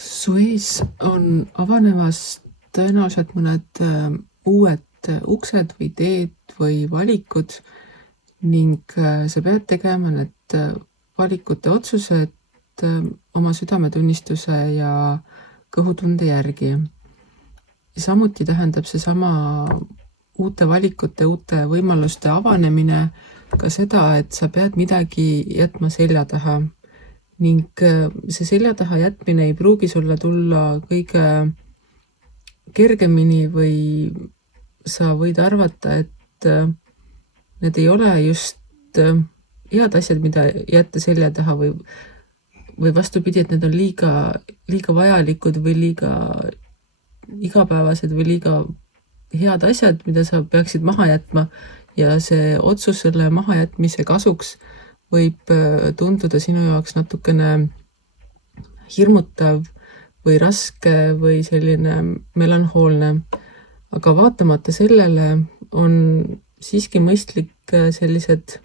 Su ees on avanemas tõenäoliselt mõned uued uksed või teed või valikud ning sa pead tegema need valikute otsused oma südametunnistuse ja kõhutunde järgi. Ja samuti tähendab seesama uute valikute, uute võimaluste avanemine ka seda, et sa pead midagi jätma selja taha. Ning see selja taha jätmine ei pruugi sulle tulla kõige kergemini või sa võid arvata, et need ei ole just head asjad, mida jätta selja taha või vastupidi, et need on liiga vajalikud või liiga igapäevased või liiga head asjad, mida sa peaksid maha jätma ja see otsus selle mahajätmise kasuks võib tunduda sinu jaoks natukene hirmutav või raske või selline melanhoolne. Aga vaatamata sellele on siiski mõistlik sellised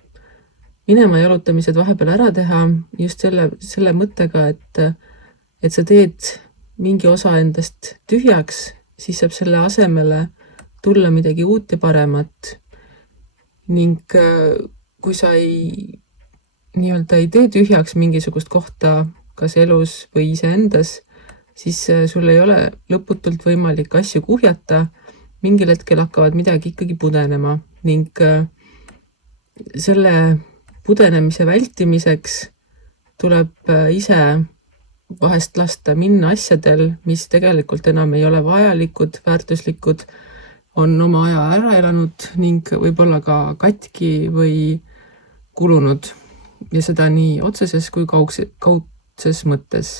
minema jalutamised vahepeal ära teha just selle mõttega, et sa teed mingi osa endast tühjaks, siis saab selle asemele tulla midagi uut ja paremat. Ning kui sa ei tee tühjaks mingisugust kohta kas elus või iseendas, siis sul ei ole lõputult võimalik asju kuhjata, mingil hetkel hakkavad midagi ikkagi pudenema ning selle pudenemise vältimiseks tuleb ise vahest lasta minna asjadel, mis tegelikult enam ei ole vajalikud, väärtuslikud, on oma aja ära elanud ning võib-olla ka katki või kulunud. Ja seda nii otseses kui kaudses mõttes.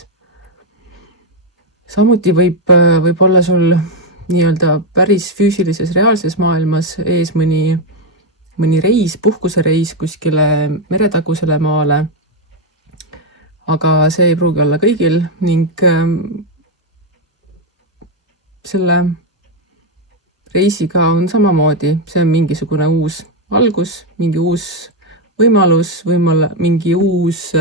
Samuti võib olla sul päris füüsilises reaalses maailmas ees mõni reis, puhkusereis kuskile meretagusele maale, aga see ei pruugi olla kõigil ning selle reisiga on samamoodi, see on mingisugune uus algus, mingi uus võimalus, võib-olla mingi uus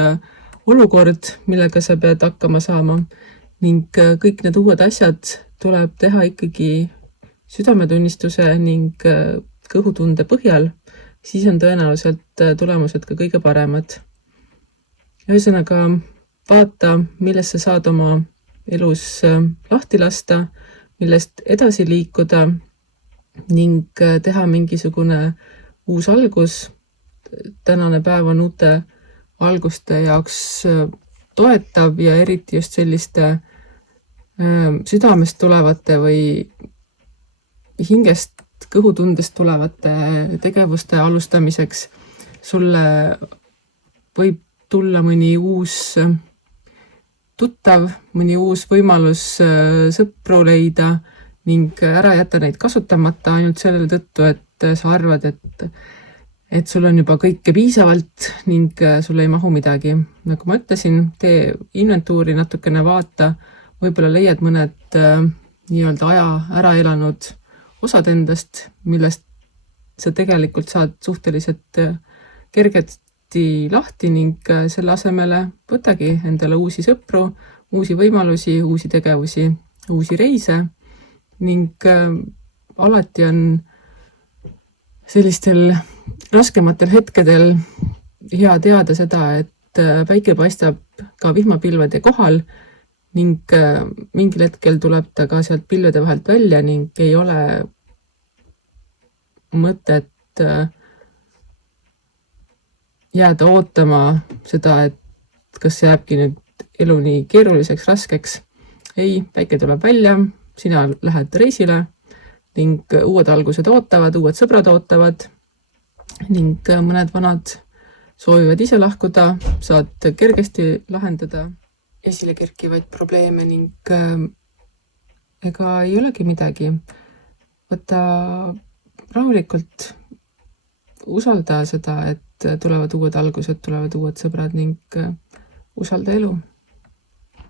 olukord, millega sa pead hakkama saama ning kõik need uued asjad tuleb teha ikkagi südametunnistuse ning kõhutunde põhjal, siis on tõenäoliselt tulemused ka kõige paremad. Ühesõnaga, vaata, millest sa saad oma elus lahti lasta, millest edasi liikuda ning teha mingisugune uus algus. Tänane päev on uute alguste jaoks toetav ja eriti just selliste südamest tulevate või hingest kõhutundest tulevate tegevuste alustamiseks. Sulle võib tulla mõni uus tuttav, mõni uus võimalus sõpru leida ning ära jätta neid kasutamata ainult selle tõttu, et sa arvad, et sul on juba kõike piisavalt ning sul ei mahu midagi. Nagu ma ütlesin, tee inventuuri natukene vaata, võib-olla leiad mõned aja ära elanud osad endast, millest sa tegelikult saad suhteliselt kergesti lahti ning selle asemele võtagi endale uusi sõpru, uusi võimalusi, uusi tegevusi, uusi reise ning alati on sellistel raskematel hetkedel hea teada seda, et päike paistab ka vihmapilvede kohal ning mingil hetkel tuleb ta ka sealt pilvede vahelt välja ning ei ole mõtet jääda ootama seda, et kas see jääbki nüüd elu nii keeruliseks, raskeks. Ei, päike tuleb välja, sina lähed reisile ning uued algused ootavad, uued sõbrad ootavad ning mõned vanad soovivad ise lahkuda, saad kergesti lahendada esile kerkivaid probleeme ning ega ei olegi midagi. Võta rahulikult, usalda seda, et tulevad uued algused, tulevad uued sõbrad ning usalda elu.